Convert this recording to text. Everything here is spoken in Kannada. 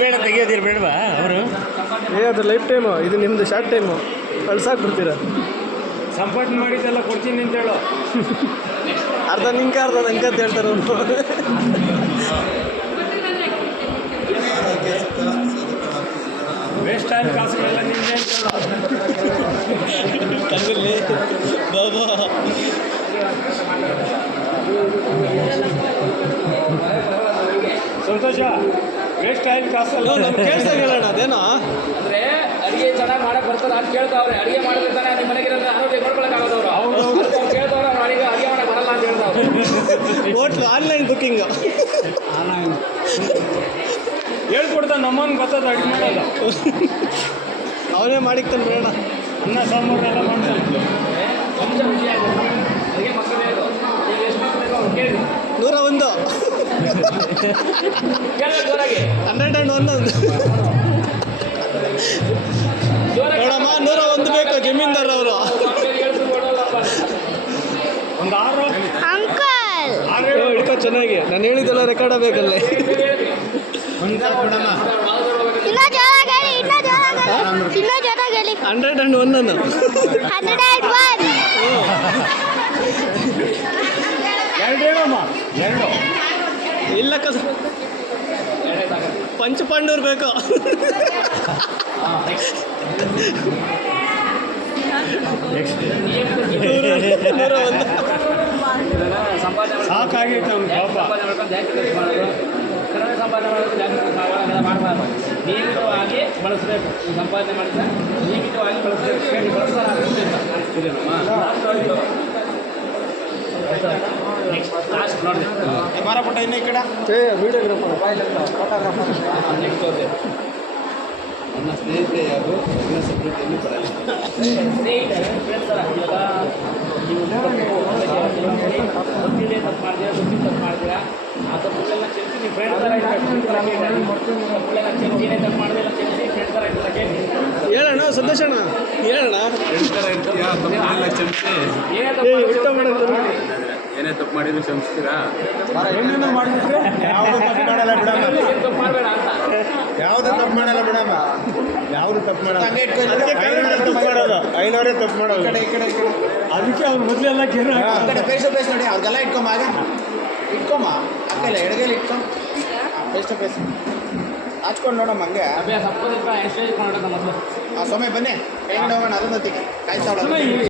ಬೇಡ ತೆಗಿಯೋದಿಲ್ಲ ಬೇಡವಾ ಅವರು ಅದು ಲೈಫ್ ಟೈಮು, ಇದು ನಿಮ್ಮದು ಶಾರ್ಟ್ ಟೈಮು, ಕಳ್ಸಾಕ್ ಬರ್ತೀರಾ. ಸಂಪಾದನೆ ಮಾಡಿದ್ದೆಲ್ಲ ಕೊಡ್ತೀನಿ ಅಂತ ಹೇಳು. ಅರ್ಧ ನಿಂಗೆ ಅರ್ಧ ನಂಗೆ ಅಂತ ಹೇಳ್ತಾರೆ ಅವರು. ವೇಸ್ಟ್ ಆದ ಕಾಸುಗಳೆಲ್ಲ ನಿಂಗೆ ಬಾಬಾ ಸಂತೋಷ. ವೇಸ್ಟ್ ಆಯಿಲ್ ಕಾಸಲ್ಲ ನಮ್ಮ ಕೇಳ್ಸಾಗ ಹೇಳೋಣ ಅದೇನೋ ಅಂದ್ರೆ ಅಡಿಗೆ ಚೆನ್ನಾಗಿ ಮಾಡಕ್ ಬರ್ತದೆ ಅಂತ ಕೇಳ್ತಾವ್ರೆ. ಅಡಿಗೆ ಮಾಡಿದ್ರೆ ತಾನೇ ನಿಮ್ಮ ಮನೆಗಿರೋ ಆರೋಗ್ಯ ನೋಡ್ಕೊಳಕ್ಕಾಗೋದವ್ರು. ಅವ್ರು ಕೇಳ್ತಾವ್ರೆ ಅವ್ರು ಅಡಿಗೆ ಮಾಡಕ್ ಬರಲ್ಲ ಅಂತ ಹೇಳ್ತಾವ್ರು. ಹೋಟ್ಲು ಆನ್ಲೈನ್ ಬುಕ್ಕಿಂಗ್ ಹೇಳ್ಕೊಡ್ತಾ ನಮ್ಮನ್ನು ಗೊತ್ತದ ಅಡಿಗೆ ಮಾಡೋದು. ಅವನೇ ಮಾಡಿಕ್ತಾನೆ ಬೇಡ. ಅನ್ನ ಸಾಂಬಾರು ಎಲ್ಲ ಮಾಡ್ತಾನೆ. ಕೊಂಚ ರುಚಿ ಆಗುತ್ತೆ ಅಡಿಗೆ ಮಕ್ಕಳು ಬೇಕು. ಈಗ ಎಷ್ಟು ಬೇಕು ಅವ್ರು ಕೇಳಿ 101 ಕೇಳ್ಬೇಕು ಜೋರಾಗಿ. 101 ನೋಡಮ್ಮ 101 ಬೇಕು ಜಮೀನ್ದಾರ್ ಅವರು. ಒಂದು 6 ಹಿಡ್ಕೊ ಚೆನ್ನಾಗಿ. ನಾನು ಹೇಳಿದ್ದೆಲ್ಲ ರೆಕಾರ್ಡ್ ಆಗಬೇಕಲ್ಲೇ. ಇನ್ನೂ ಜೋರಾಗಿ ಹೇಳಿ, 101 101. ಎರಡು ಹೇಳಮ್ಮ. ಎರಡು ಇಲ್ಲ ಕಸ ಪಂಚಪಾಂಡವ್ರು ಬೇಕು. ಸಾಕಾಗೈತೆ ಅವ್ನು ಪಾಪ. ಸಂಪಾದನೆ ಮಾಡ್ಕೊಂಡು ಜಾಸ್ತಿ ಖರ್ಚು ಮಾಡೋದು, ಕಡಿಮೆ ಸಂಪಾದನೆ ಮಾಡೋದು ಜಾಸ್ತಿ ಖರ್ಚು ಮಾಡೋದು ಮಾಡಬಾರ್ದು. ನಿಯಮಿತವಾಗಿ ಬಳಸಬೇಕು. ಸಂಪಾದನೆ ಮಾಡಿದ್ರೆ ನಿಯಮಿತವಾಗಿ ಬಳಸಬೇಕು. ಕೇಳಿ ಬಳಸ್ತಾರೆ ಲಾಸ್ಟ್ ನೋಡಿ ಮಾರಪಟ್ಟ ಇನ್ನೇ ಈ ಕಡೆ ವಿಡಿಯೋಗ್ರಾಫರ್ ನೆಕ್ಸ್ಟ್ ತೋರಿದೆ. ನನ್ನ ಸ್ನೇಹಿತರೆ ಯಾರು ನನ್ನ ಸೆಕ್ಯೂರಿಟಿಯನ್ನು ಕೊಡಲ್ಲ. ಸ್ನೇಹಿತರೆ ಹೇಳ್ತಾರೆ ಇವಾಗ ನೀವು ಗೊತ್ತಿದೆ ತಪ್ಪು ಮಾಡ್ತೀರಾ, ಗೊತ್ತಿದ್ದು ತಪ್ಪು ಮಾಡ್ತೀರಾ, ಆ ತಪ್ಪುಗಳೆಲ್ಲ ಚೆಲ್ಸಿ ನೀವು ಫ್ರೆಂಡ್ ಥರ ತಪ್ಪುಗಳೆಲ್ಲ ಚೆಲ್ಸಿನೇ ತಪ್ಪು ಮಾಡಿದೆಲ್ಲ ಚೆಲ್ಸಿ ಫ್ರೆಂಡ್ ಥರ ಇರ್ತದೆ. ಹೇಳೋಣ ಸಂತೋಷಣ್ಣ ಹೇಳೋಣ. ಏನೇ ತಪ್ಪು ಮಾಡಿದ್ರು ಕ್ಷಮಿಸ್ತೀರಾ? ಏನೇನೋ ಮಾಡಿದ್ರೆ ಯಾವುದು ತಪ್ಪು ಮಾಡಲ್ಲ ಬಿಡಮ್ಮ. ತಪ್ಪು ಮಾಡಬೇಡ ಅಂತ. ಯಾವುದು ತಪ್ಪು ಮಾಡಲ್ಲ ಬಿಡಮ್ಮ. ಯಾವುದು ತಪ್ಪು ಮಾಡಲ್ಲ. ತಪ್ಪು ಮಾಡೋದು ಐನವರೇ ತಪ್ಪು ಮಾಡೋದು. ಅದಕ್ಕೆ ಅವ್ರು ಮೊದಲೆಲ್ಲ ಕೇಳಿ ಫೇಸ್ ಟು ಫೇಸ್ ನೋಡಿ ಅವ್ರಿಗೆಲ್ಲ ಇಟ್ಕೊಮ್ಮ. ಆಗ ಇಟ್ಕೊಮ್ಮ ಅಕ್ಕಲ್ಲ ಎಡಗೈಲಿ ಇಟ್ಕೊ. ಫೇಸ್ ಟು ಫೇಸ್ ಹಚ್ಕೊಂಡು ನೋಡಮ್ಮ ಹಂಗೆ. ಅಭ್ಯಾಸ ಹಬ್ಬದ ಎಕ್ಸರ್ಸೈಸ್ ಮಾಡೋಣ ಮೊದಲು. ಸೊಮ್ಮೆ ಬನ್ನಿ ಕೆಳಗಡೆ ಹೋಗೋಣ. ಅದೊಂದು ಕಾಯ್ತಾವಳ.